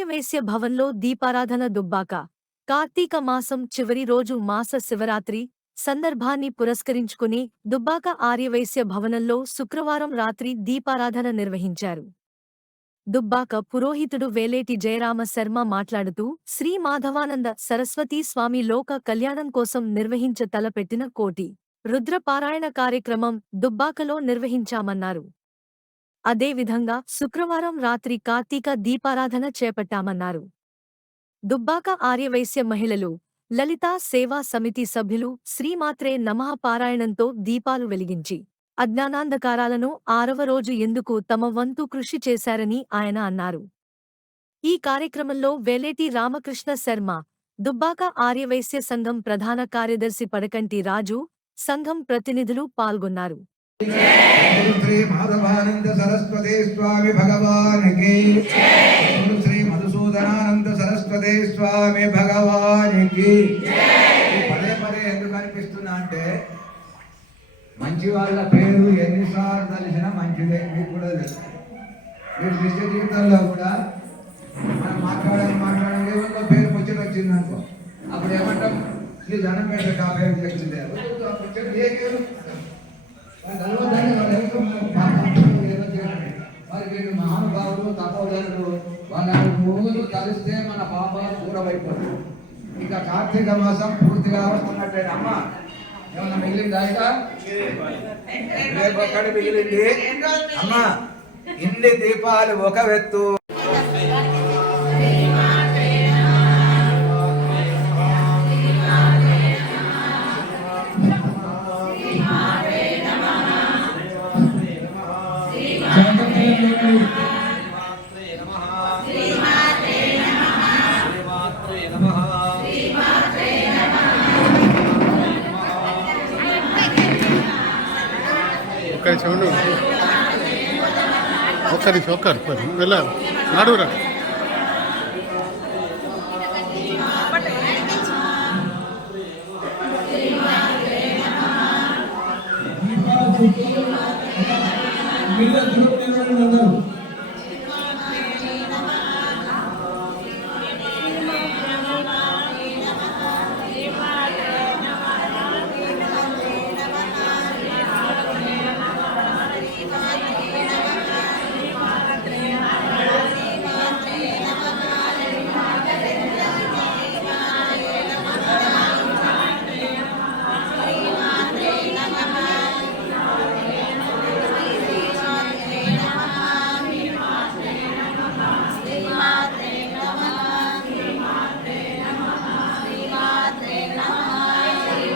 ఆర్యవేశ్య భవన్లో దీపారాధన దుబ్బాక. కార్తీక మాసం చివరి రోజు మాస శివరాత్రి సందర్భాన్ని పురస్కరించుకుని దుబ్బాక ఆర్యవైశ్య భవనంలో శుక్రవారం రాత్రి దీపారాధన నిర్వహించారు. దుబ్బాక పురోహితుడు వేలేటి జయరామ శర్మ మాట్లాడుతూ శ్రీ మాధవానంద సరస్వతీ స్వామి లోక కళ్యాణం కోసం నిర్వహించ తలపెట్టిన కోటి రుద్రపారాయణ కార్యక్రమం దుబ్బాకలో నిర్వహించామన్నారు. అదేవిధంగా శుక్రవారం రాత్రి కార్తీక దీపారాధన చేపట్టామన్నారు. దుబ్బాక ఆర్యవైశ్య మహిళలు లలితా సేవా సమితి సభ్యులు శ్రీమాత్రే నమః పారాయణంతో దీపాలు వెలిగించి అజ్ఞానాంధకారాలను ఆరవ రోజు ఎందుకు తమ వంతు కృషి చేశారని ఆయన అన్నారు. ఈ కార్యక్రమంలో వేలేటి రామకృష్ణ శర్మ దుబ్బాక ఆర్యవైశ్య సంఘం ప్రధాన కార్యదర్శి పడకంటి రాజు సంఘం ప్రతినిధులు పాల్గొన్నారు. శ్రీ మాధవానంద సరస్వతి స్వామి భగవానికి ఓం శ్రీ మధుసూదనానంద సరస్వతి స్వామి భగవానికి ఈ పదే పదే ఎందుకు అనిపిస్తున్నా అంటే మంచి వాళ్ళ పేరు ఎన్నిసార్లు తెలిసినా మంచిదే మీకు కూడా తెలుసు. మీరు నిత్య జీవితంలో కూడా మనం మాట్లాడాలి మాట్లాడాలి ఏమో పేరు ముచ్చట వచ్చింది అనుకో. అప్పుడు ఏమంటాం? ఈ జనం పేరు తెలిసిందే ఏ పేరు? మరి వీళ్ళు మహానుభావులు తపోధనులు వాళ్ళ రోజు కలిస్తే మన పాపాలు దూరమైపోతుంది ఇక కార్తీక మాసం పూర్తిగా వస్తున్నట్టే అమ్మ ఏమన్నా మిగిలిందా ఇక రేపు ఒక్కటి మిగిలింది? అమ్మ ఇన్ని దీపాలు ఒక వెత్తు. ఒక్క నిమిషం ఉండు ఒక్క నిమిషం ఒక్క నిమిషం వెళ్ళ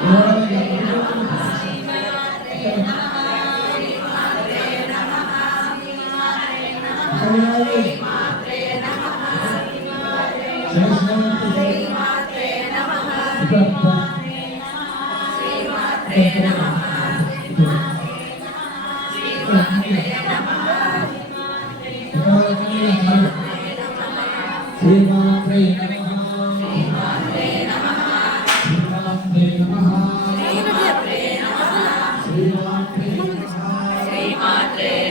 నడువురా శ్రీమాత్రే శ్రీమాత్రే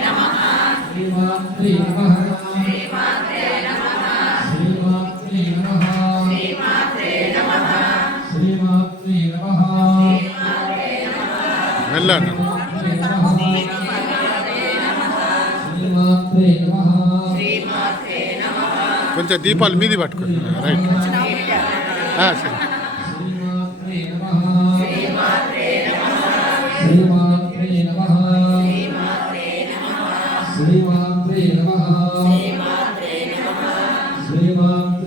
నమః శ్రీమాత్రే నమః. శ్రీమాత్రే నమః వెళ్ళండి శ్రీమాత్రే నమః. కొంచెం దీపాలు మీది పట్టుకోండి. రైట్. ఆ, సరే.